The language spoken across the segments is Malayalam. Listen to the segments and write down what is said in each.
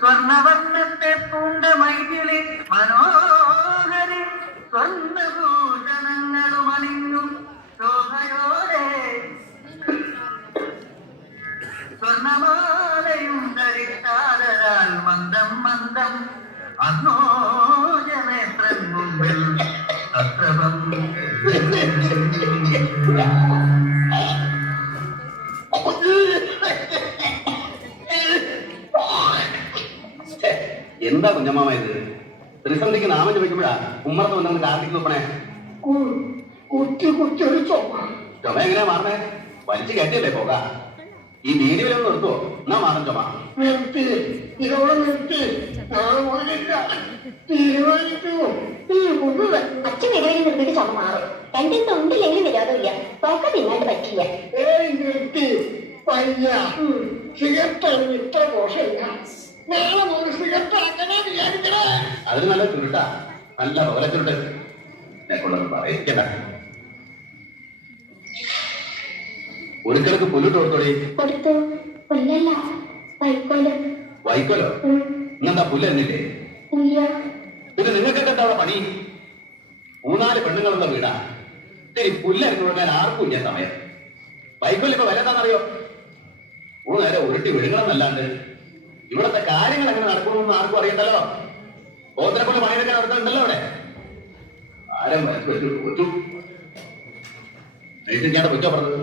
സ്വർണവർണ്ണത്തെ പൂണ്ട മൈകിളി മനോഹരി സ്വർണ്ണഭൂഷണങ്ങളും അണിഞ്ഞും ശോഭയോടെ സ്വർണമാലയും ധരിച്ചാലരാൽ മന്ദം മന്ദം അന്നോജനേത്രൻ മുമ്പിൽ അത്രവം. എന്താ കുഞ്ഞമ്മാമ ഇത്? ത്രിസന്ധിക്ക് നാമം ചോദിക്കുമ്പോഴാ ഉമ്മറത്ത് വന്നു കാർത്തിക്ക് നോക്കണേ. ചുമ എങ്ങനെയാ മാറണേ? വലിച്ചു കയറ്റിയല്ലേ പോക. ഈ വീഡിയോയിലൊന്നും നിർത്തുവോ? എന്നാ മാറും ചുമ. അച്ഛൻ വീഡിയോയിൽ നിർത്തിയിട്ട് ചുമ മാറും. രണ്ടു ദിവസം ഉണ്ടില്ലെങ്കിലും വിരോധമില്ല. പോക്ക തിന്നാണ്ട് പറ്റില്ല. ഇത്ര ദോഷമില്ല. അതിന് നല്ല ചുരുട്ടാ, നല്ല പകല ചുരുട്ട്. പറയിക്കണ്ട. ഒരു കിടക്ക് പുല്ലിട്ട് കൊടുത്തോടി. കൊടുത്തു. പുല്ലല്ല, വൈക്കോല്. വൈക്കോലോ? ഇന്നെന്താ പുല്ലെന്നില്ലേ? പിന്നെ നിങ്ങൾക്കൊക്കെ എന്താ പണി? 3-4 പെണ്ണുങ്ങളുള്ള വീടാ. ഇത്തിരി പുല്ലരിഞ്ഞു കൊടുക്കാൻ ആർക്കും ഇല്ല സമയം. വൈക്കോലിപ്പോ വില എന്താണെന്നറിയോ? 3 നേരം ഉരുട്ടി വിഴുങ്ങണമെന്നല്ലാണ്ട് ഇവിടത്തെ കാര്യങ്ങൾ എങ്ങനെ നടക്കണമെന്ന് ആർക്കും അറിയണ്ടല്ലോ. ഗോത്രക്കൊണ്ട് പണിയെടുക്കാൻ നടത്തുന്നുണ്ടല്ലോ അവിടെ. ആരും തോറ്റു ഞാൻ പൊയ്ക്കോ പറഞ്ഞത്.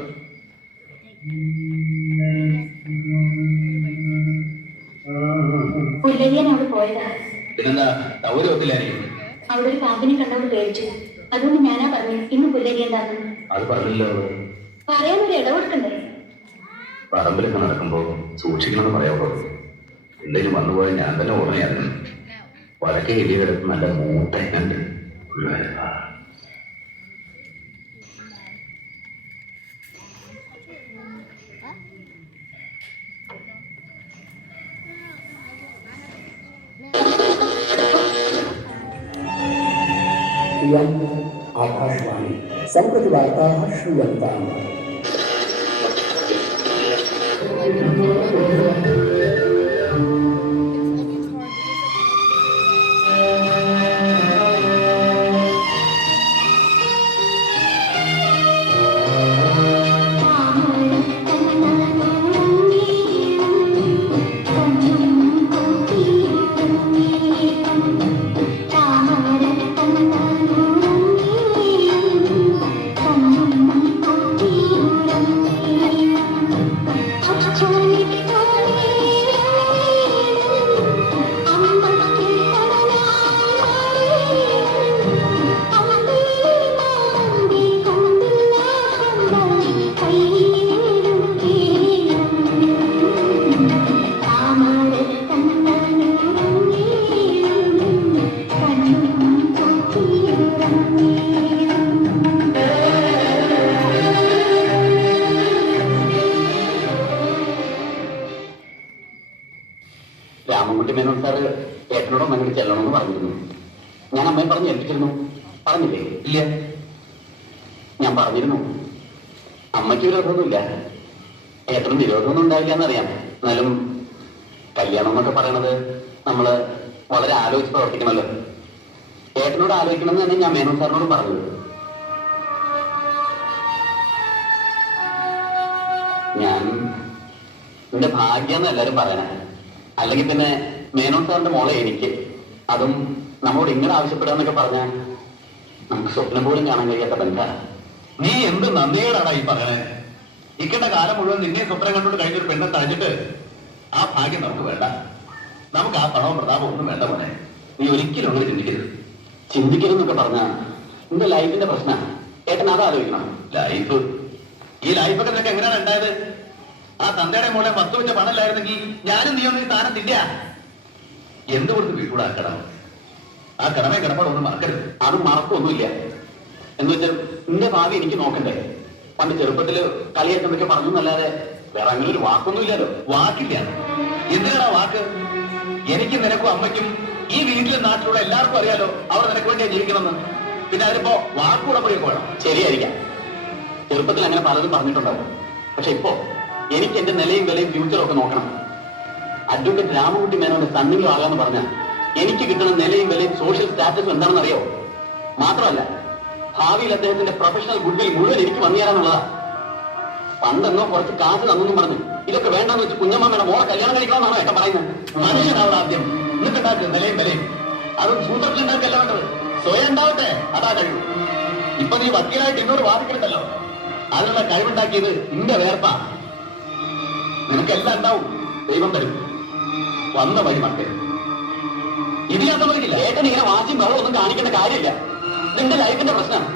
പുല്ലരിയാൻ അവിടെ പോയതാ. പിന്നെന്താ സൗകര്യത്തിലായിരിക്കും. അവിടെ ഒരു പാമ്പിനെ കണ്ടവൾ പേടിച്ചു. അതുകൊണ്ട് ഞാനാ പറഞ്ഞു ഇന്ന് പുല്ലരിയണ്ടാന്ന്. അത് പറഞ്ഞില്ലോ. പറയാനൊരു ഇടകൊടുക്കണ്ടേ? പറമ്പിലൊക്കെ നടക്കുമ്പോ സൂക്ഷിക്കണമെന്ന് പറയാവോ? എന്തെങ്കിലും വന്നുപോയാൽ ഞാൻ തന്നെ ഓർമ്മയായിരുന്നു. വടക്കേ എലി കിടത്ത് നല്ല മൂത്തണ്ട്. आकाशवाणी संप्रति वार्ताः श्रूयन्ताम्. രാമൻകുട്ടി മേനോൻ സാറ് ഏട്ടനോട് അമ്മയോട് ചെല്ലണമെന്ന് പറഞ്ഞിരുന്നു. ഞാൻ അമ്മയെ പറഞ്ഞ് ഏൽപ്പിച്ചിരുന്നു. പറഞ്ഞില്ലേ? ഇല്ല, ഞാൻ പറഞ്ഞിരുന്നു. അമ്മയ്ക്ക് വിരോധമൊന്നുമില്ല, ഏട്ടനും വിരോധമൊന്നും ഉണ്ടാവില്ല എന്നറിയാം. എന്നാലും കല്യാണം എന്നൊക്കെ പറയണത് നമ്മള് വളരെ ആലോചിച്ച് പ്രവർത്തിക്കണമല്ലോ. ഏട്ടനോട് ആലോചിക്കണമെന്ന് തന്നെ ഞാൻ മേനോൻ സാറിനോട് പറഞ്ഞത്. ഞാൻ എന്റെ ഭാഗ്യാന്ന് എല്ലാരും പറയണേ. അല്ലെങ്കിൽ പിന്നെ മേനോൻ സാറിന്റെ മോളെ എനിക്ക്, അതും നമ്മളോട് ഇങ്ങനെ ആവശ്യപ്പെടാന്നൊക്കെ പറഞ്ഞാൽ നമുക്ക് സ്വപ്നം പോലും കാണാൻ കഴിയാത്ത ബന്ധ. നീ എന്ത് നന്ദിയോടാണ് ഈ പറയണേ? ഇക്കണ്ട കാലം മുഴുവൻ നിന്നെ സ്വപ്നം കണ്ടുകൊണ്ട് കഴിഞ്ഞൊരു പെണ്ണെ തഴഞ്ഞിട്ട് ആ ഭാഗ്യം നമുക്ക് വേണ്ട. നമുക്ക് ആ പണവും പ്രതാപവും ഒന്നും വേണ്ട മോനെ. നീ ഒരിക്കലും അങ്ങനെ ചിന്തിക്കരുത്. ചിന്തിക്കരുതെന്നൊക്കെ പറഞ്ഞാൽ നിന്റെ ലൈഫിന്റെ പ്രശ്നം. ഏട്ടൻ അത് ആലോചിക്കണം. ലൈഫ്, ഈ ലൈഫൊക്കെ നിനക്ക് എങ്ങനെയാണ് ഉണ്ടായത്? ആ തന്തയുടെ മോളെ 10 വെച്ച പണമില്ലായിരുന്നെങ്കിൽ ഞാനും നീയൊന്നും ഈ സ്ഥാനത്തില്ല. എന്തുകൊണ്ട് വീട്ടൂടാക്കണം? ആ കടമയെ കിടപ്പാടൊന്നും മറക്കരുത്. അത് മറക്കൊന്നുമില്ല. എന്ന് വെച്ചാൽ നിന്റെ ഭാവി എനിക്ക് നോക്കണ്ടേ? പണ്ട് ചെറുപ്പത്തില് കളിയേറ്റെന്നൊക്കെ പറഞ്ഞു എന്നല്ലാതെ വേറെ അങ്ങനെ ഒരു വാക്കൊന്നും ഇല്ലല്ലോ. വാക്കില്ല. എന്തിനാണ് വാക്ക്? എനിക്ക് നിനക്കും അമ്മയ്ക്കും ഈ വീട്ടിലെ നാട്ടിലുള്ള എല്ലാവർക്കും അറിയാലോ അവർ നിനക്ക് വേണ്ടിയാ ജീവിക്കണമെന്ന്. പിന്നെ അതിനിപ്പോ വാക്കുകൂടെ പോയി പോകണം. ശരിയായിരിക്കാം. ചെറുപ്പത്തിൽ അങ്ങനെ പലതും പറഞ്ഞിട്ടുണ്ടാവും. പക്ഷെ ഇപ്പോ എനിക്ക് എന്റെ നിലയും വിലയും ഫ്യൂച്ചറും ഒക്കെ നോക്കണം. അഡ്വക്കേറ്റ് രാമകുട്ടി മേനോന്റെ സണ്ണിലും ആകാന്ന് പറഞ്ഞാൽ എനിക്ക് കിട്ടുന്ന നിലയും വിലയും സോഷ്യൽ സ്റ്റാറ്റസും എന്താണെന്ന് അറിയോ? മാത്രമല്ല ഭാവിയിൽ അദ്ദേഹത്തിന്റെ പ്രൊഫഷണൽ ഗുഡ്വിൽ മുഴുവൻ എനിക്ക് വന്നു തരാനുള്ളതാ. പണ്ടെന്നോ കുറച്ച് കാശ് തന്നെന്നും പറഞ്ഞു ഇതൊക്കെ വേണ്ടെന്ന് വെച്ച് കുഞ്ഞമ്മയുടെ മോളെ കല്യാണം കഴിക്കണമെന്നാണോ ഏട്ടൻ പറയുന്നത്? മനുഷ്യനാവണം ആദ്യം, എന്നിട്ടുണ്ടാക്കുക നിലയും വിലയും. അതും സൂത്രത്തിലുണ്ടാക്കല്ല വേണ്ടത്, സ്വയം ഉണ്ടാവട്ടെ. അതാ കഴിവ്. ഇപ്പൊ നീ വക്കീലായിട്ട് എന്നോട് വാദിക്കരുതല്ലോ. അതിനുള്ള കഴിവുണ്ടാക്കിയത് നിന്റെ വേർപ്പാ. നിനക്കെല്ലാം ഉണ്ടാവും, ദൈവം തരും. വന്ന വഴി മട്ടേ. ഇത് ഞാൻ സമ്മതിക്കില്ല. ഏട്ടൻ ഇങ്ങനെ വാശിയും ബഹളം ഒന്നും കാണിക്കേണ്ട കാര്യമില്ല. നിന്റെ ലൈഫിന്റെ പ്രശ്നമാണ്.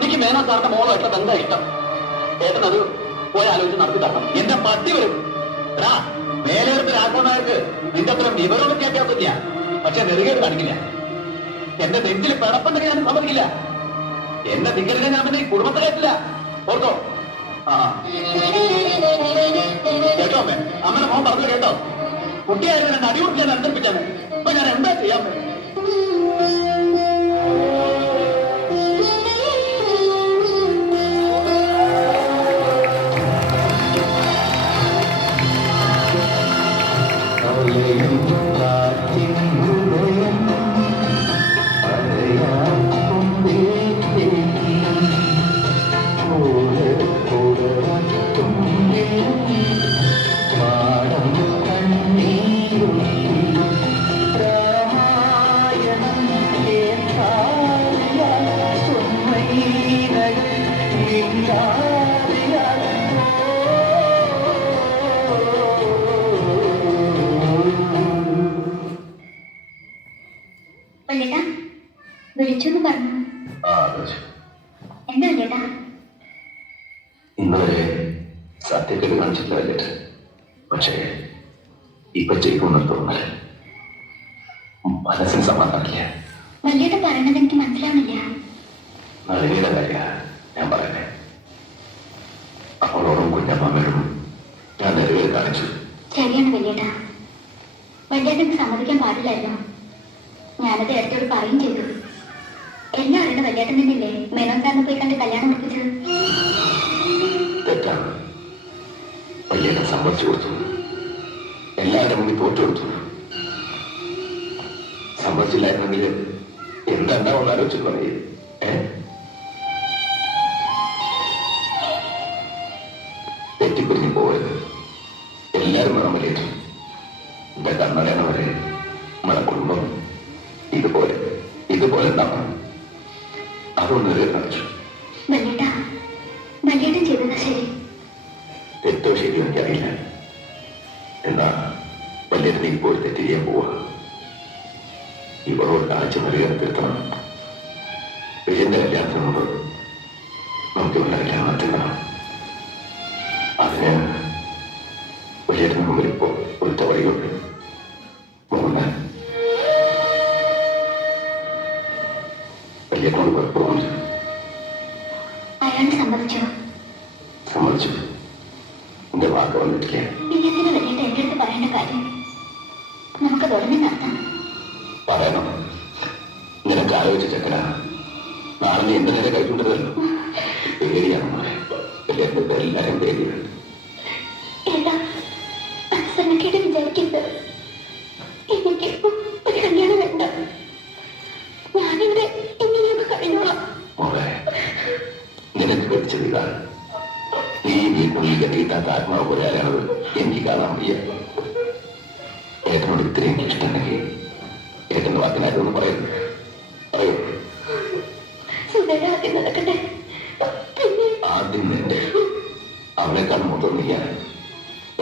എനിക്ക് മേനോ സാറിന്റെ മോളായിട്ടുള്ള ബന്ധം ഇഷ്ടം. ഏട്ടൻ അത് പോയി ആലോചിച്ച് നടത്തി തരണം. എന്റെ പട്ടി വരും. എടാ, മേലെടുത്ത് രാഘവനായർക്ക് നിന്റെ അത്ര വിവരം വിദ്യാഭ്യാസമില്ല, പക്ഷെ നെറുകേട് കാണിക്കില്ല. എന്റെ നെഞ്ചിൽ പിടപ്പുണ്ടെങ്കിൽ ഞാൻ സമ്മതിക്കില്ല. എന്റെ നിങ്ങളുടെ ഞാൻ പിന്നെ കുടുംബത്തെ കേട്ടില്ല. ഓർത്തോ? ആ കേട്ടോ അമ്മേ, അമ്മയുടെ മോൻ പറഞ്ഞു കേട്ടോ? കുട്ടിയായിരുന്നു എന്നെ അടികൊടുക്കാൻ അനുസരിപ്പിച്ചാണ്. അപ്പൊ ഞാൻ എന്താ ചെയ്യാൻ പറ്റും? വിളിച്ചെന്ന് പറഞ്ഞു. എന്താ ചേട്ടാ? ഇന്നുവരെ സത്യത്തിൽ കാണിച്ചിട്ടില്ല വല്ലേട്ട്. പക്ഷേ ഇപ്പൊ ചെയ്യുമെന്ന് തോന്നല് മനസ്സിന് സമാധാനില്ല. വല്യേട്ടൻ പറയണത് എനിക്ക് മനസ്സിലാവുന്നില്ല. നളിനിയുടെ കാര്യ ഞാൻ പറയണേ. അവളോടും കുഞ്ഞമ്മയോടും ഞാൻ നിലവിൽ കാണിച്ചു. ശരിയാണ് വല്യേട്ടാ. വല്യേട്ടന് സമ്മതിക്കാൻ പാടില്ലായിരുന്നു. ഞാനത് ഇടത്തോട് പറയും ചെയ്തു. എല്ലാവരുടെ വല്യേട്ടൻ തന്നെയല്ലേ മേനോൻ സാറിന് പോയി കണ്ട് കല്യാണം ഉറപ്പിച്ചത്? തെറ്റാണ്. വല്യേട്ടൻ സമ്മതിച്ചു കൊടുത്തു. എല്ലാവരുടെ മുന്നിൽ തോറ്റു കൊടുത്തു. സമ്മതിച്ചില്ലായിരുന്നെങ്കിൽ എന്താണ്ടാവും ആലോചിച്ചു പറയും. തെറ്റിപ്പിരിഞ്ഞു പോയത് എല്ലാവരും മറമലേറ്റു. എന്റെ കണ്ണടയണ വരെ നമ്മുടെ കുടുംബം ഇതുപോലെ ഉണ്ടാവണം. അതുകൊണ്ട് കാണിച്ചു. തെറ്റോ ശരിയോ എനിക്കറിയില്ല. എന്നാ വല്യേട്ടൻ ഇപ്പോൾ തെറ്റ് ചെയ്യാൻ പോവാ. ഇവളോട് കാഴ്ച മറിയാൻ തീർത്തണം. വിജയന്റെ കല്യാണത്തിന് മുമ്പ് നമുക്ക് ഇവരുടെ കല്യാണം നടത്തണം. അതിന് വല്യേട്ടന് മുമ്പിൽ ഇപ്പോ ഒറ്റ വഴിയുണ്ട്. വല്യേട്ടനോട് കുഴപ്പമില്ല. സമ്മതിച്ചു. എന്റെ വാക്ക് വന്നിട്ടില്ല. പറയണം. നിനക്ക് ആലോചിച്ച ചക്കന നാളെ നീ എന്റെ നേരെ കൈക്കൊണ്ടതല്ലോ. പേടിയാണ് മോളെ. വല്യേട്ടന്റെ എല്ലാരും പേടിയുണ്ട്. മോളെ, നിനക്ക് പഠിച്ചത് ഇതാണ്. നീ വീണ്ടും ഈ ഗതിയിട്ടാത്ത ആത്മാവ് പോലെ ആരാണത് എനിക്ക് കാണാൻ വയ്യ. ഏട്ടനോട് ഇത്രയും ഇഷ്ടമുണ്ടെങ്കിൽ ഏട്ടന്റെ വാക്കിനായിട്ടൊന്നും പറയുന്നു. പറയൂ. ആദ്യം നിന്റെ അവളെക്കാൾ മുതൽ നീയാണ്.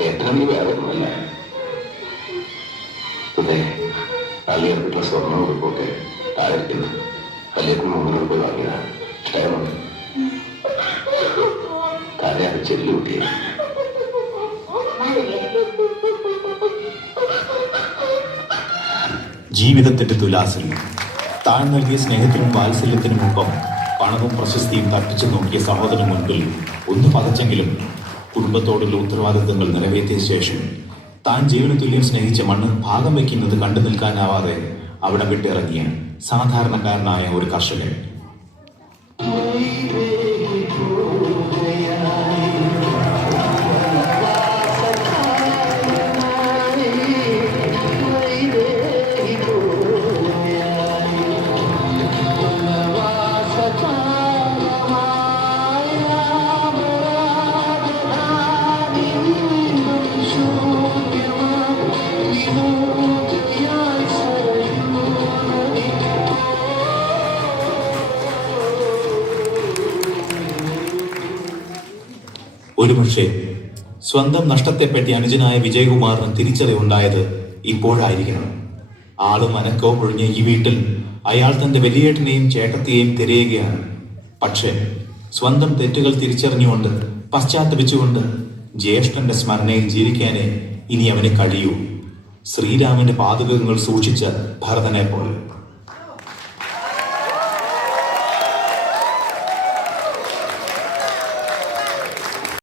ഏട്ടനെ നീ വേറെ ഒന്നുമല്ല. കല്യാണത്തിലുള്ള സ്വർണ്ണവും കുറിപ്പൊക്കെ താഴെ കല്യാണത്തിന് മുന്നിൽ പോയി വാങ്ങിയതാണ്. ഇഷ്ടമായിരുന്നു. താഴെയാണ് ചെല്ലു കൂട്ടിയത്. ജീവിതത്തിന്റെ തുലാസിൽ താൻ നൽകിയ സ്നേഹത്തിനും വാത്സല്യത്തിനുമൊപ്പം പണവും പ്രശസ്തിയും തട്ടിച്ചു നോക്കിയ സഹോദരന് മുൻപിൽ ഒന്ന് പകച്ചെങ്കിലും കുടുംബത്തോടുള്ള ഉത്തരവാദിത്തങ്ങൾ നിറവേറ്റിയ ശേഷം താൻ ജീവന തുല്യം സ്നേഹിച്ച മണ്ണ് ഭാഗം വയ്ക്കുന്നത് കണ്ടു നിൽക്കാനാവാതെ അവിടെ വിട്ടിറങ്ങിയ സാധാരണക്കാരനായ ഒരു കർഷകൻ. ഒരുപക്ഷെ സ്വന്തം നഷ്ടത്തെപ്പറ്റി അനുജനായ വിജയകുമാറിന് തിരിച്ചറിവുണ്ടായത് ഇപ്പോഴായിരിക്കണം. ആളും അനക്കവും ഒഴിഞ്ഞ ഈ വീട്ടിൽ അയാൾ തന്റെ വലിയേട്ടനെയും ചേട്ടത്തെയും തിരയുകയാണ്. പക്ഷേ സ്വന്തം തെറ്റുകൾ തിരിച്ചറിഞ്ഞുകൊണ്ട് പശ്ചാത്തപിച്ചുകൊണ്ട് ജ്യേഷ്ഠന്റെ സ്മരണയിൽ ജീവിക്കാനേ ഇനി അവന് കഴിയൂ. ശ്രീരാമന്റെ പാതകങ്ങൾ സൂക്ഷിച്ച ഭരതനെ പോലെ.